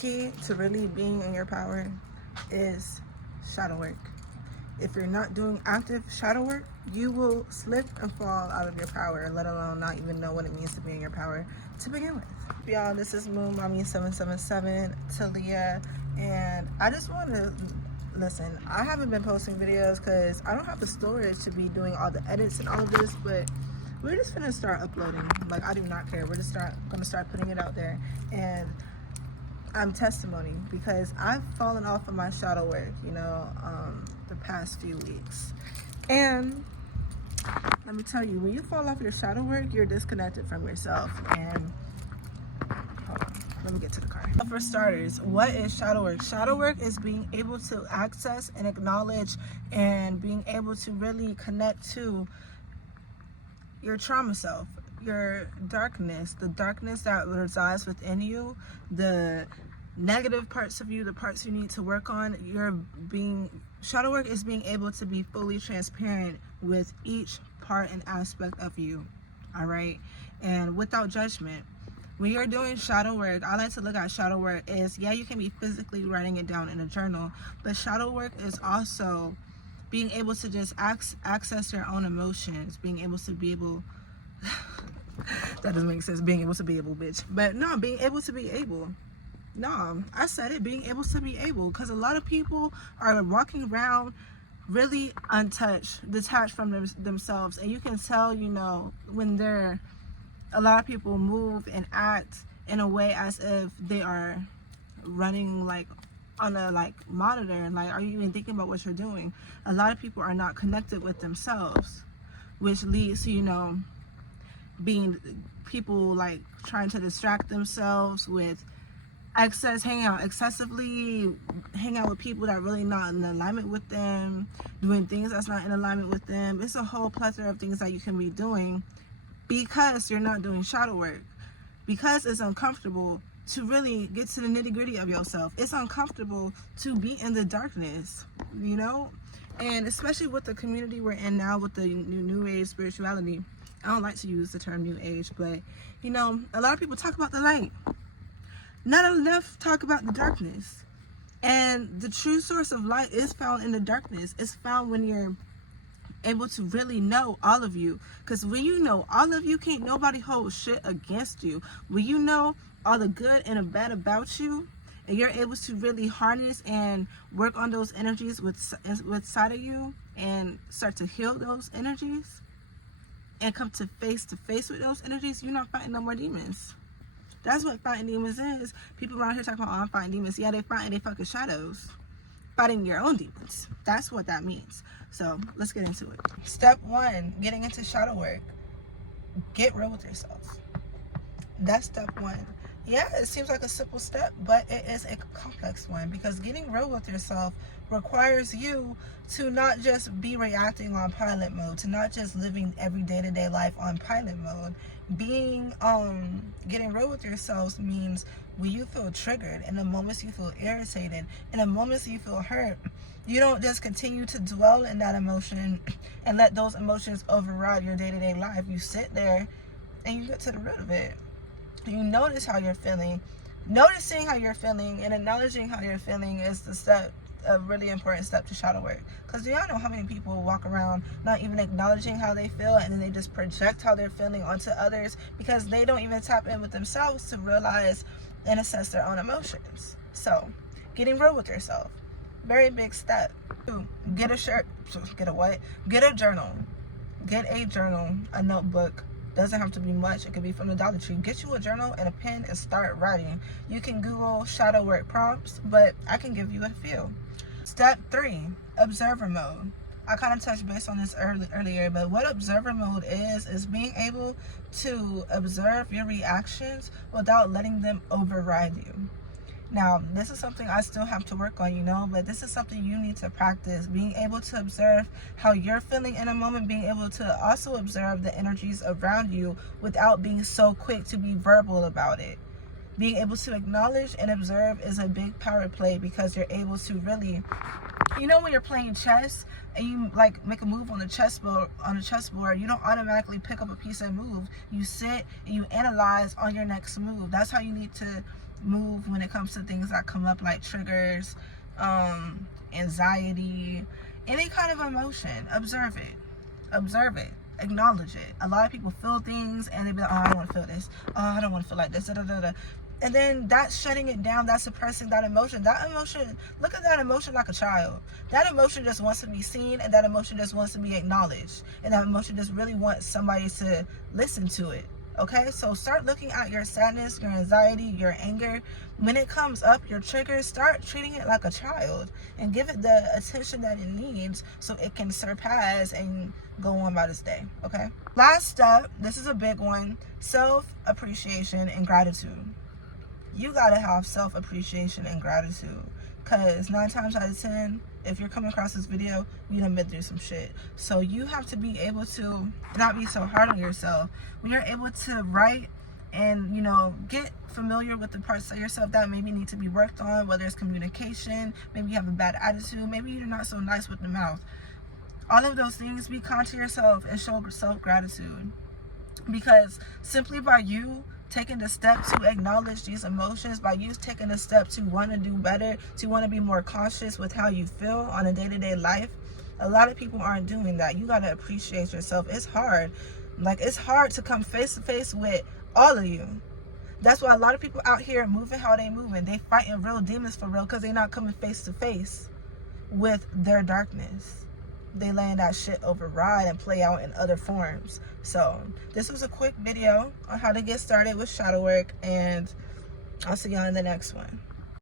key to really being in your power is shadow work. If you're not doing active shadow work, you will slip and fall out of your power, let alone not even know what it means to be in your power to begin with. Y'all, this is Moon Mommy 777 Talia, and I just want to listen. I haven't been posting videos because I don't have the storage to be doing all the edits and all of this, but we're just gonna start uploading. Like, I do not care. We're just gonna start putting it out there, and I'm testimony because I've fallen off of my shadow work, the past few weeks. And let me tell you, when you fall off your shadow work, you're disconnected from yourself. And hold on, let me get to the car. For starters, what is shadow work? Shadow work is being able to access and acknowledge and being able to really connect to your trauma self, your darkness, the darkness that resides within you, the negative parts of you, the parts you need to work on. Shadow work is being able to be fully transparent with each part and aspect of you, all right? And without judgment. When you're doing shadow work, I like to look at shadow work is, yeah, you can be physically writing it down in a journal, but shadow work is also being able to just access your own emotions, being able to be able, that doesn't make sense, being able to be able, bitch. But no, being able to be able. No, I said it, being able to be able, because a lot of people are walking around really untouched, detached from themselves, and you can tell, when a lot of people move and act in a way as if they are running like on a monitor, and are you even thinking about what you're doing? A lot of people are not connected with themselves, which leads to being people trying to distract themselves with hanging out excessively, hang out with people that really not in alignment with them, doing things that's not in alignment with them. It's a whole plethora of things that you can be doing because you're not doing shadow work, because it's uncomfortable to really get to the nitty-gritty of yourself. It's uncomfortable to be in the darkness, and especially with the community we're in now with the new age spirituality. I don't like to use the term new age, but a lot of people talk about the light, not enough talk about the darkness. And the true source of light is found in the darkness. It's found when you're able to really know all of you, because when you know all of you, can't nobody hold shit against you. When you know all the good and the bad about you, and you're able to really harness and work on those energies within of you and start to heal those energies and come to face with those energies, you're not fighting no more demons. That's what fighting demons is. People around here talking about, I'm fighting demons. Yeah, they fighting their fucking shadows. Fighting your own demons. That's what that means. So let's get into it. Step 1, getting into shadow work. Get real with yourself. That's step 1. Yeah, it seems like a simple step, but it is a complex one, because getting real with yourself requires you to not just be reacting on pilot mode, to not just living every day-to-day life on pilot mode. Getting real with yourselves means when you feel triggered, in the moments you feel irritated, in the moments you feel hurt, you don't just continue to dwell in that emotion and let those emotions override your day-to-day life. You sit there and you get to the root of it. You notice how you're feeling. Noticing how you're feeling and acknowledging how you're feeling is a really important step to shadow work. Because do y'all know how many people walk around not even acknowledging how they feel, and then they just project how they're feeling onto others because they don't even tap in with themselves to realize and assess their own emotions. So, getting real with yourself. Very big step. 2, get a shirt. Get a what? Get a journal. Get a journal, a notebook. Doesn't have to be much. It could be from the Dollar Tree. Get you a journal and a pen and start writing. You can Google shadow work prompts, but I can give you a few. Step 3, observer mode. I kind of touched base on this earlier, but what observer mode is being able to observe your reactions without letting them override you. Now, this is something I still have to work on, but this is something you need to practice. Being able to observe how you're feeling in a moment, being able to also observe the energies around you without being so quick to be verbal about it. Being able to acknowledge and observe is a big power play, because you're able to really You know when you're playing chess and you like make a move on the chessboard, you don't automatically pick up a piece and move. You sit and you analyze on your next move. That's how you need to move when it comes to things that come up like triggers, anxiety, any kind of emotion. Observe it, acknowledge it. A lot of people feel things and they be like, oh, I don't want to feel this, oh, I don't want to feel like this, da, da, da, da. And then that's shutting it down, that's suppressing that emotion. Look at that emotion like a child. That emotion just wants to be seen, and that emotion just wants to be acknowledged, and that emotion just really wants somebody to listen to it. Okay, so start looking at your sadness, your anxiety, your anger. When it comes up, your triggers, start treating it like a child and give it the attention that it needs so it can surpass and go on about its day. Okay, last step, this is a big one: self-appreciation and gratitude. You gotta have self-appreciation and gratitude, because 9 times out of 10, if you're coming across this video, you done been through some shit. So you have to be able to not be so hard on yourself. When you're able to write and, you know, get familiar with the parts of yourself that maybe need to be worked on, whether it's communication, maybe you have a bad attitude, maybe you're not so nice with the mouth. All of those things, be kind to yourself and show self-gratitude. Because simply by you taking the step to acknowledge these emotions, by you taking the step to want to do better, to want to be more cautious with how you feel on a day-to-day life, a lot of people aren't doing that. You got to appreciate yourself. It's hard. Like, it's hard to come face to face with all of you. That's why a lot of people out here moving how they moving. They fighting real demons for real, because they're not coming face to face with their darkness. They letting that shit override and play out in other forms. So this was a quick video on how to get started with shadow work, and I'll see y'all in the next one.